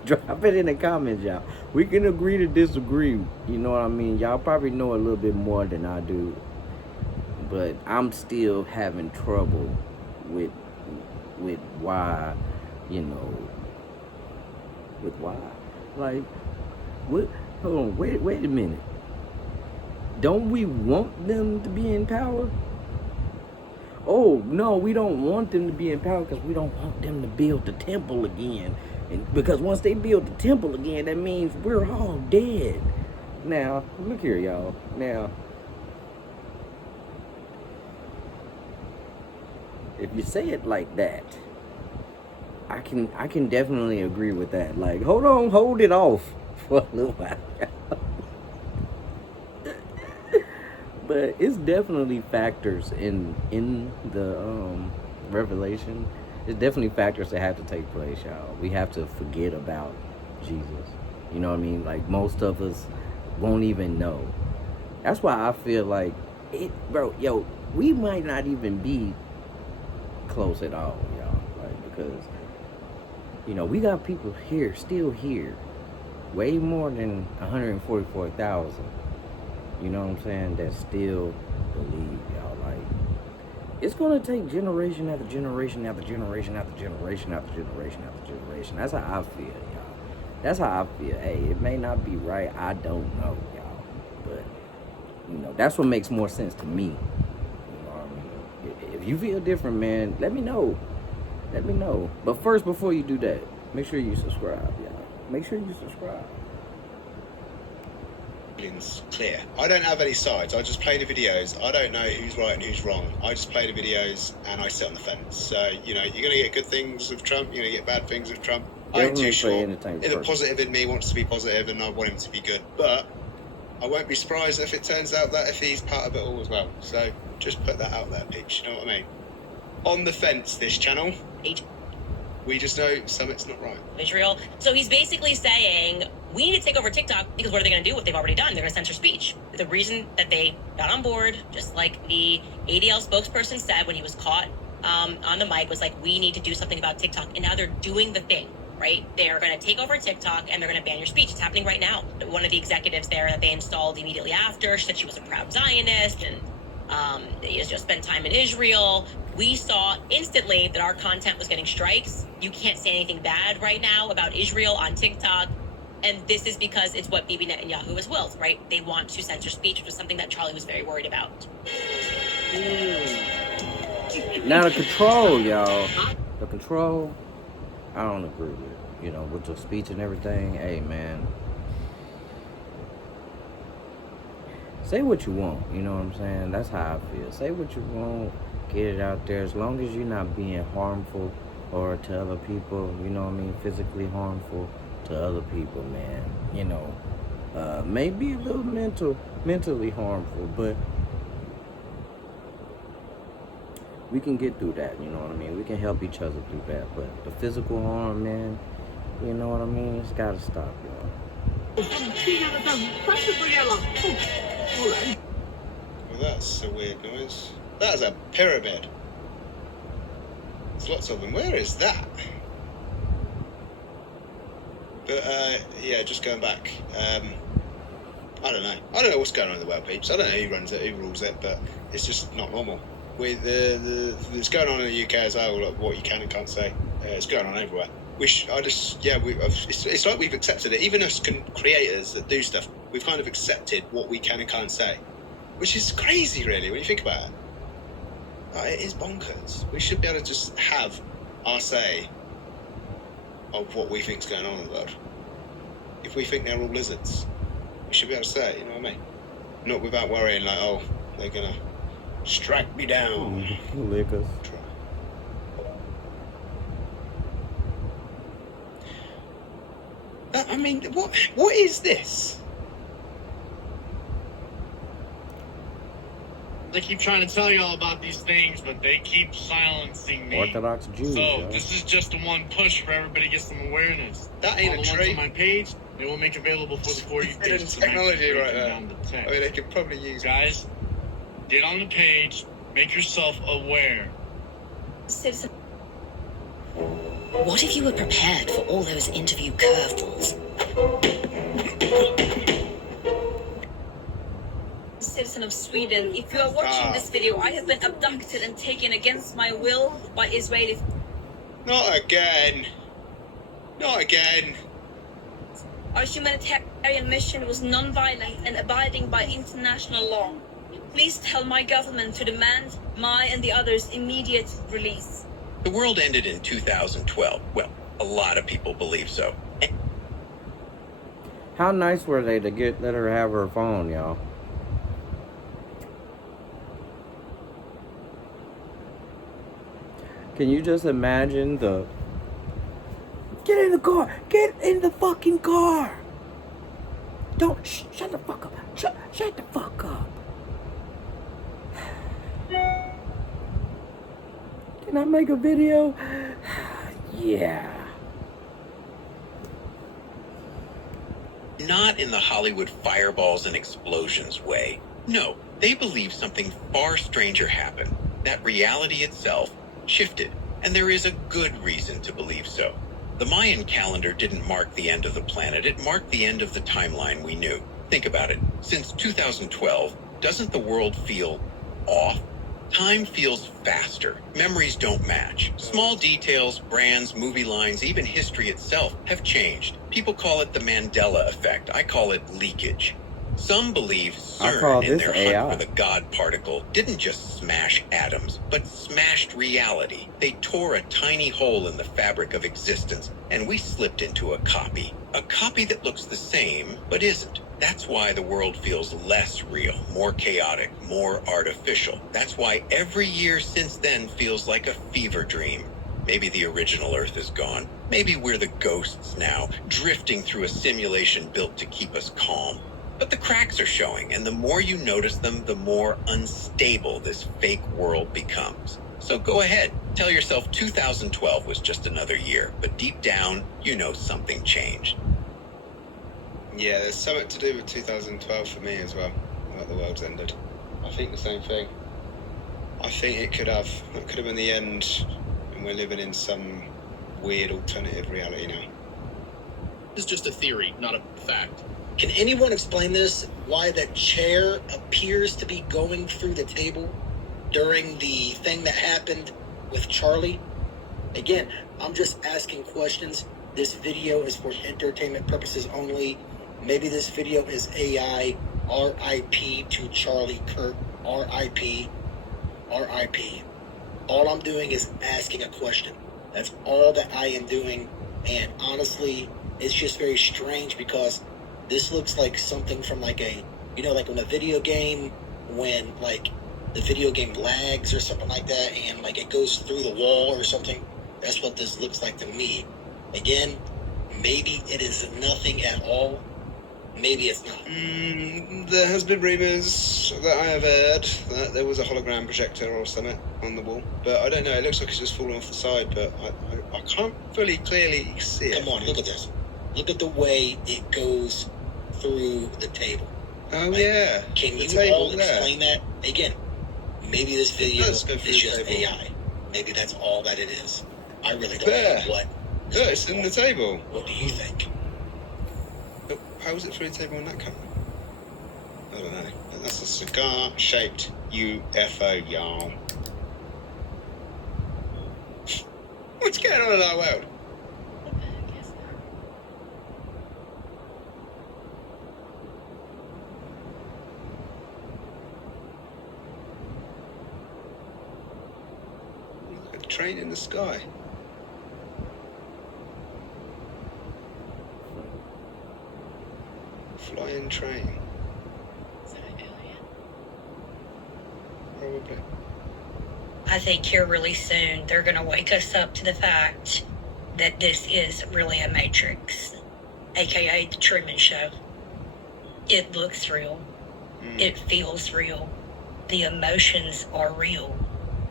drop it in the comments, y'all. We can agree to disagree. You know what I mean? Y'all probably know a little bit more than I do, but I'm still having trouble with why, you know, with why. Like, what? Hold on, wait a minute. Don't we want them to be in power? Oh, no, we don't want them to be in power because we don't want them to build the temple again. And because once they build the temple again, that means we're all dead. Now, look here, y'all. Now, if you say it like that, I can definitely agree with that. Like, hold it off for a little while. But it's definitely factors in the Revelation. It's definitely factors that have to take place, y'all. We have to forget about Jesus. You know what I mean? Like, most of us won't even know. That's why I feel like we might not even be close at all, y'all. Like, because, you know, we got people still here, way more than 144,000. You know what I'm saying? That still believe, y'all. Like, it's gonna take generation after generation after generation after generation after generation after generation. That's how I feel, y'all. That's how I feel. Hey, it may not be right. I don't know, y'all. But, you know, that's what makes more sense to me. You know what I mean? If you feel different, man, let me know. Let me know. But first, before you do that, make sure you subscribe, y'all. Make sure you subscribe. Clear. I don't have any sides. I just play the videos. I don't know who's right and who's wrong. I just play the videos and I sit on the fence. So, you know, you're going to get good things with Trump. You're going to get bad things with Trump. I ain't too sure. The positive in me wants to be positive and I want him to be good. But I won't be surprised if it turns out that if he's part of it all as well. So just put that out there, peeps. You know what I mean? On the fence, this channel. We just know something's not right. Israel. So he's basically saying, we need to take over TikTok because what are they going to do? What they've already done? They're going to censor speech. The reason that they got on board, just like the ADL spokesperson said when he was caught on the mic, was like, we need to do something about TikTok. And now they're doing the thing, right? They're going to take over TikTok and they're going to ban your speech. It's happening right now. One of the executives there that they installed immediately after, she said she was a proud Zionist and he has just spent time in Israel. We saw instantly that our content was getting strikes. You can't say anything bad right now about Israel on TikTok. And this is because it's what Bibi Netanyahu has willed, right? They want to censor speech, which was something that Charlie was very worried about. Now the control, y'all. The control, I don't agree with. You know, with the speech and everything. Hey, man. Say what you want, you know what I'm saying? That's how I feel. Say what you want, get it out there. As long as you're not being harmful or to other people, you know what I mean? Physically harmful to other people, man. You know, maybe a little mentally harmful, but we can get through that, you know what I mean? We can help each other through that. But the physical harm, man, you know what I mean? It's gotta stop, y'all. Well, that's a weird noise. That is a pyramid. There's lots of them. Where is that? But, yeah, just going back. I don't know. I don't know what's going on in the world, peeps. I don't know who runs it, who rules it, but it's just not normal. With it's going on in the UK as well, like what you can and can't say. It's going on everywhere. It's like we've accepted it. Even us creators that do stuff, we've kind of accepted what we can and can't say. Which is crazy, really, when you think about it. It is bonkers. We should be able to just have our say of what we think's going on in the world. If we think they're all lizards, we should be able to say it, you know what I mean? Not without worrying, like, oh, they're gonna strike me down. Lick us. I mean, what is this? They keep trying to tell y'all about these things, but they keep silencing me. Orthodox Jews. So this is just a one push for everybody to get some awareness. That ain't all a the tree. ones on my page, they will make available for the 40 It's days. technology right there. I mean, they could probably use guys. Get on the page. Make yourself aware. Citizen. What if you were prepared for all those interview curveballs? Citizen of Sweden, if you are watching this video, I have been abducted and taken against my will by Israelis. Not again. Not again. Our humanitarian mission was non-violent and abiding by international law. Please tell my government to demand my and the others' immediate release. The world ended in 2012. Well, a lot of people believe so. How nice were they to let her have her phone, y'all? Can you just imagine the... Get in the car! Get in the fucking car! Don't... shut the fuck up! Shut the fuck up! Can I make a video? Yeah. Not in the Hollywood fireballs and explosions way. No, they believe something far stranger happened. That reality itself shifted, and there is a good reason to believe so. The Mayan calendar didn't mark the end of the planet, it marked the end of the timeline we knew. Think about it. Since 2012, doesn't the world feel off? Time feels faster. Memories don't match. Small details, brands, movie lines, even history itself have changed. People call it the Mandela effect. I call it leakage. Some believe I call CERN, in this their AI. hunt for the God particle, didn't just smash atoms, but smashed reality. They tore a tiny hole in the fabric of existence, and we slipped into a copy. A copy that looks the same, but isn't. That's why the world feels less real, more chaotic, more artificial. That's why every year since then feels like a fever dream. Maybe the original Earth is gone. Maybe we're the ghosts now, drifting through a simulation built to keep us calm. But the cracks are showing, and the more you notice them, the more unstable this fake world becomes. So go ahead, tell yourself 2012 was just another year, but deep down, you know something changed. Yeah, there's something to do with 2012 for me as well, like the world's ended. I think the same thing. I think it could have been the end, and we're living in some weird alternative reality now. This is just a theory, not a fact. Can anyone explain this? Why the chair appears to be going through the table during the thing that happened with Charlie? Again, I'm just asking questions. This video is for entertainment purposes only. Maybe this video is AI. R.I.P. to Charlie Kirk. R.I.P. R.I.P. All I'm doing is asking a question. That's all that I am doing. And honestly, it's just very strange because this looks like something from like a, you know, like on a video game when like the video game lags or something like that and like it goes through the wall or something. That's what this looks like to me. Again, maybe it is nothing at all. Maybe it's not. There has been rumours that I have heard that there was a hologram projector or something on the wall, but I don't know. It looks like it's just fallen off the side, but I can't fully clearly see it. Come on, look at this. Look at the way it goes through the table. Oh, yeah. Can The you table all there. explain that? Again, maybe this video It is does go through the just table. AI. Maybe that's all that it is. I really don't There. know what. Look, it's in the table. What do you think? But how is it through the table in that camera? I don't know. That's a cigar-shaped UFO, y'all. What's going on in our world? A train in the sky. Flying train. Is that an alien? Probably. I think here really soon they're going to wake us up to the fact that this is really a Matrix, aka the Truman Show. It looks real. It feels real. The emotions are real.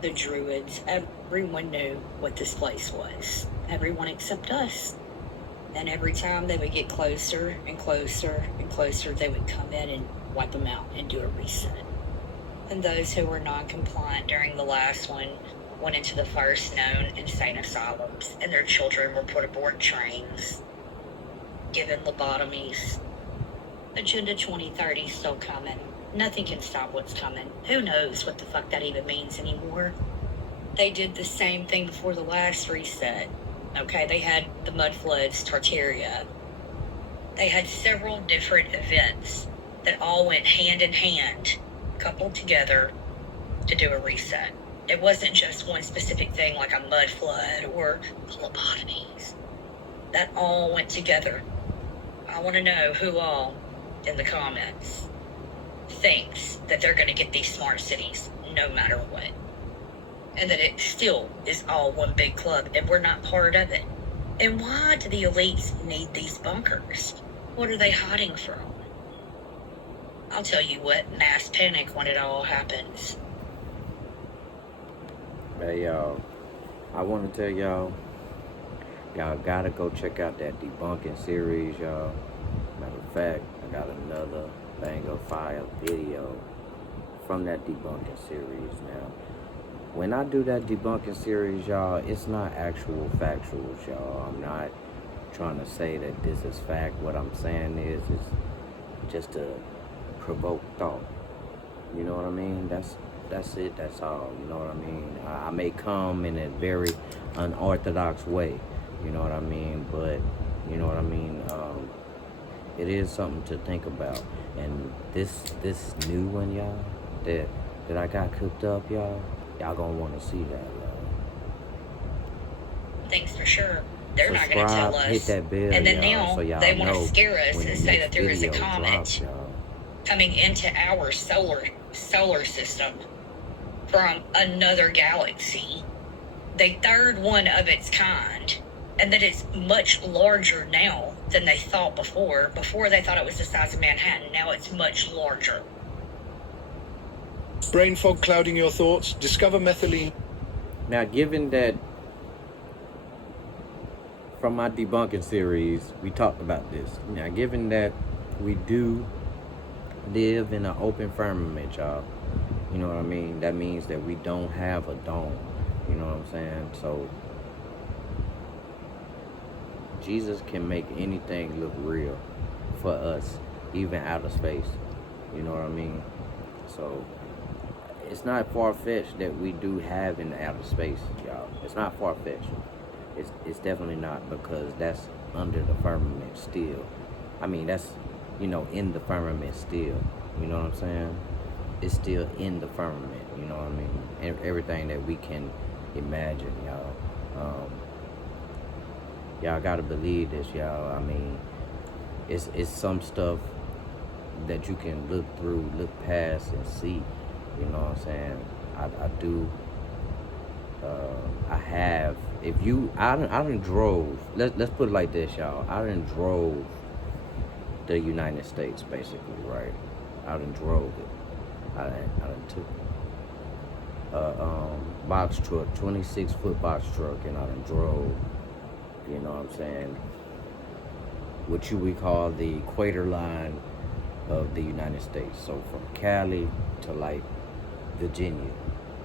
The druids, everyone knew what this place was. Everyone except us. And every time they would get closer and closer and closer, they would come in and wipe them out and do a reset. And those who were non-compliant during the last one went into the first known insane asylums, and their children were put aboard trains, given lobotomies. Agenda 2030 is still coming. Nothing can stop what's coming. Who knows what the fuck that even means anymore? They did the same thing before the last reset. Okay, they had the mud floods, Tartaria. They had several different events that all went hand in hand, coupled together to do a reset. It wasn't just one specific thing like a mud flood or lobotomies. That all went together. I want to know who all in the comments thinks that they're going to get these smart cities no matter what. And that it still is all one big club and we're not part of it. And why do the elites need these bunkers? What are they hiding from? I'll tell you what, mass panic when it all happens. Hey, y'all. I want to tell y'all gotta go check out that debunking series, y'all. Matter of fact, I got another bang of fire video from that debunking series now. When I do that debunking series, y'all, it's not actual factuals, y'all. I'm not trying to say that this is fact. What I'm saying is just to provoke thought. You know what I mean? That's it. That's all. You know what I mean? I may come in a very unorthodox way. You know what I mean? But You know what I mean? It is something to think about. And this new one, y'all, that I got cooked up, y'all gonna want to see that, y'all. Things for sure. They're not going to Subscribe, tell us. hit that bell, And then y'all, now so y'all they want know to scare us when and the say next that there is a video comet drops, y'all. coming into our solar system from another galaxy, the third one of its kind, and that it's much larger now than they thought before. Before they thought it was the size of Manhattan. Now it's much larger. Brain fog clouding your thoughts? Discover methylene. Now, given that from my debunking series, we talked about this. Now, given that we do live in an open firmament, y'all, you know what I mean? That means that we don't have a dome. You know what I'm saying? So, Jesus can make anything look real for us, even outer space. You know what I mean? So, it's not far-fetched that we do have in outer space, y'all. It's not far-fetched. It's definitely not, because that's under the firmament still. I mean, that's, you know, in the firmament still. You know what I'm saying? It's still in the firmament, you know what I mean? And everything that we can imagine, y'all. Y'all gotta believe this, y'all. I mean, it's some stuff that you can look through, look past, and see. You know what I'm saying? I do. I have. I done drove. Let's put it like this, y'all. I done drove the United States, basically, right? I done drove it. I done took box truck, 26-foot box truck, and I done drove. You know what I'm saying? What we call the equator line of the United States. So from Cali to like Virginia.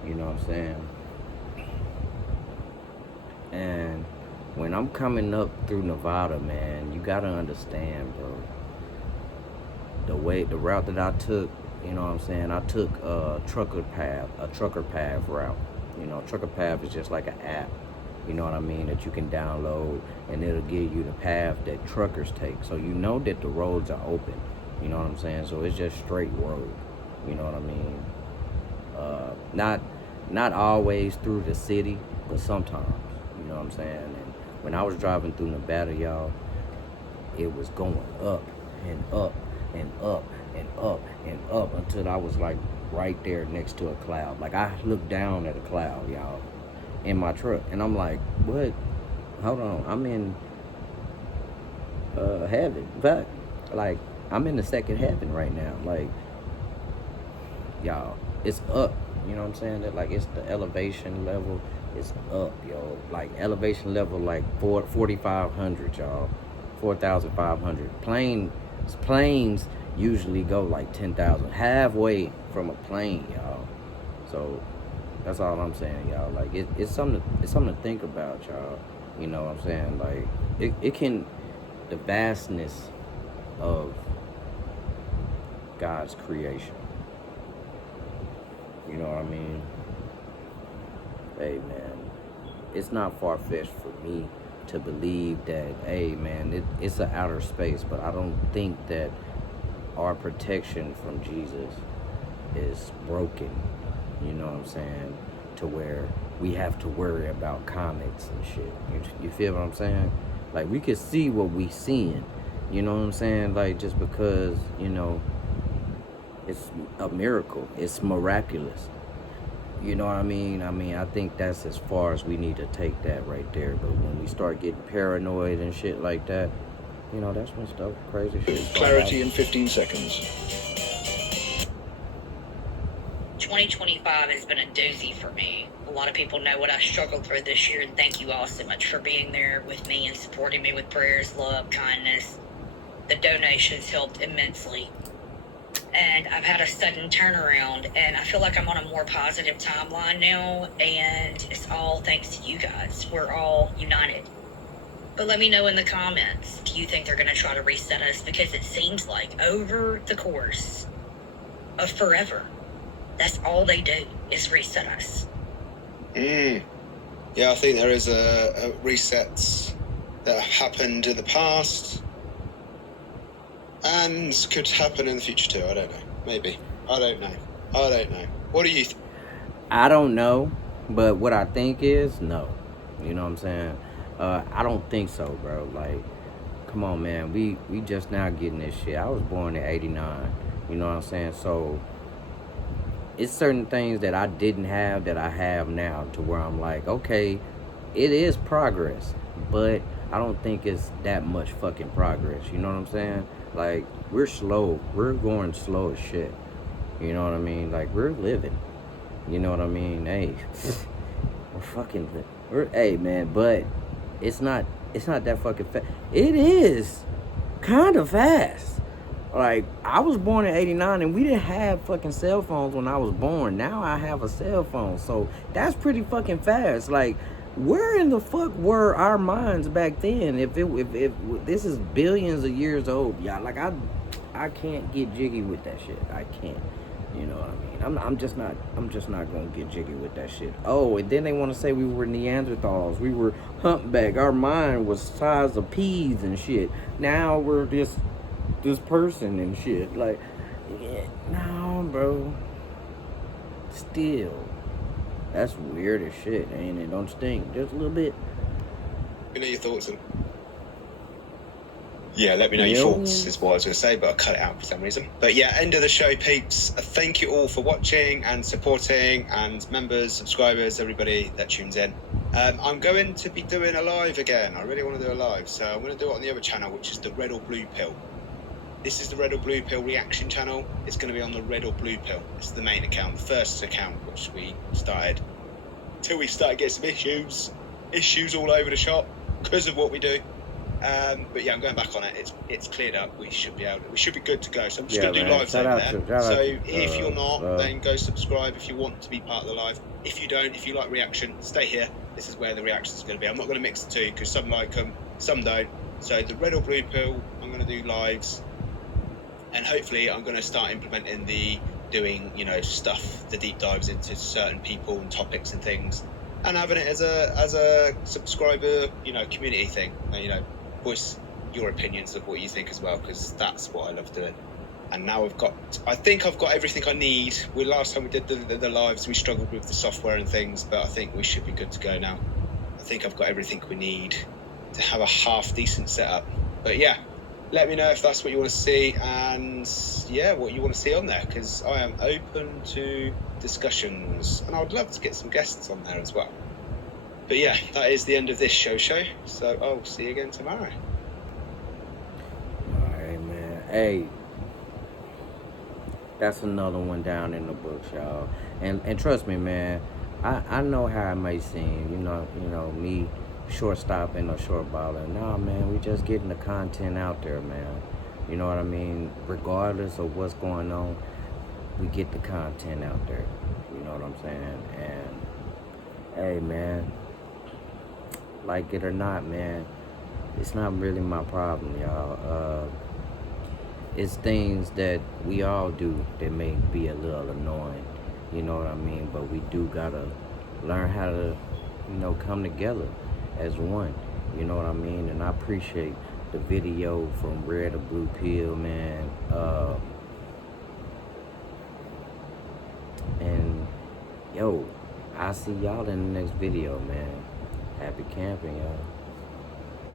You know what I'm saying? And when I'm coming up through Nevada, man, you gotta understand, bro. The route that I took, you know what I'm saying? I took a trucker path route. You know, trucker path is just like an app. You know what I mean? That you can download, and it'll give you the path that truckers take. So you know that the roads are open. You know what I'm saying? So it's just straight road. You know what I mean? Not always through the city, but sometimes. You know what I'm saying? And when I was driving through Nevada, y'all, it was going up and up and up and up and up until I was like right there next to a cloud. Like I looked down at a cloud, y'all, in my truck, and I'm like, what? Hold on, I'm in heaven. But like I'm in the second heaven right now. Like, y'all, it's up. You know what I'm saying? That like it's the elevation level. It's up, yo. Like elevation level, like 4,500, y'all. 4,500. Planes usually go like 10,000, halfway from a plane, y'all. So that's all I'm saying, y'all. Like it's something to think about, y'all. You know what I'm saying? Like it can, the vastness of God's creation. You know what I mean? Hey, man, it's not far-fetched for me to believe that, hey, man, it's an outer space, but I don't think that our protection from Jesus is broken, you know what I'm saying, to where we have to worry about comets and shit. You feel what I'm saying? Like, we can see what we seeing, you know what I'm saying? Like, just because, you know, it's a miracle. It's miraculous. You know what I mean? I think that's as far as we need to take that right there. But when we start getting paranoid and shit like that, you know, that's when stuff, crazy shit. Clarity in 15 seconds. 2025 has been a doozy for me. A lot of people know what I struggled through this year, and thank you all so much for being there with me and supporting me with prayers, love, kindness. The donations helped immensely. And I've had a sudden turnaround, and I feel like I'm on a more positive timeline now, and it's all thanks to you guys. We're all united. But let me know in the comments, do you think they're going to try to reset us? Because it seems like over the course of forever, that's all they do is reset us. Yeah, I think there is a reset that happened in the past and could happen in the future too. I don't know. Maybe. I don't know. What do you think? I don't know, but what I think is no. You know what I'm saying? I don't think so, bro. Like, come on, man. We just now getting this shit. I was born in '89. You know what I'm saying? So it's certain things that I didn't have that I have now, to where I'm like, okay, it is progress, but I don't think it's that much fucking progress. You know what I'm saying? Like, we're slow. We're going slow as shit. You know what I mean? Like, we're living. You know what I mean? Hey, hey, man, but it's not that fucking fast. It is kind of fast. Like, I was born in '89 and we didn't have fucking cell phones when I was born. Now I have a cell phone, so that's pretty fucking fast. Like, where in the fuck were our minds back then? If this is billions of years old, y'all. Like, I can't get jiggy with that shit. I can't. You know what I mean? I'm just not gonna get jiggy with that shit. Oh, and then they want to say we were Neanderthals. We were humpback. Our mind was size of peas and shit. Now we're this person and shit. Like, yeah, no, bro. Still, that's weird as shit, ain't it? Don't you think? Just a little bit. Let me know your thoughts on. Yeah, let me know your thoughts is what I was going to say, but I cut it out for some reason. But yeah, end of the show, peeps. Thank you all for watching and supporting, and members, subscribers, everybody that tunes in. I'm going to be doing a live again. I really want to do a live, so I'm going to do it on the other channel, which is the Red or Blue Pill. This is the Red or Blue Pill reaction channel. It's going to be on the Red or Blue Pill. It's the main account, the first account, which we started till we started getting some issues all over the shop because of what we do. But yeah, I'm going back on it. It's cleared up. We should be good to go. So I'm just going to do lives over there. So if you're not, then go subscribe if you want to be part of the live. If you don't, if you like reaction, stay here. This is where the reaction is going to be. I'm not going to mix the two because some like them, some don't. So the Red or Blue Pill, I'm going to do lives, and hopefully I'm going to start implementing the doing, stuff, the deep dives into certain people and topics and things, and having it as a subscriber, community thing. Voice your opinions of what you think as well, because that's what I love doing. And now I think I've got everything I need. Last time we did the lives, we struggled with the software and things, but I think we should be good to go now. I think I've got everything we need to have a half decent setup. But yeah, let me know if that's what you want to see, and yeah, what you want to see on there, because I am open to discussions, and I would love to get some guests on there as well. But yeah, that is the end of this show. So I'll see you again tomorrow. Alright, man. Hey, that's another one down in the books, y'all. And trust me, man, I know how it may seem. You know me, shortstop and a short baller. Nah, man, we just getting the content out there, man. You know what I mean? Regardless of what's going on, we get the content out there. You know what I'm saying? And hey, man, like it or not, man, it's not really my problem, y'all. It's things that we all do that may be a little annoying, you know what I mean? But we do gotta learn how to, come together as one, you know what I mean? And I appreciate the video from Red or Blue Pill, man. And yo, I'll see y'all in the next video, man. Happy camping, y'all.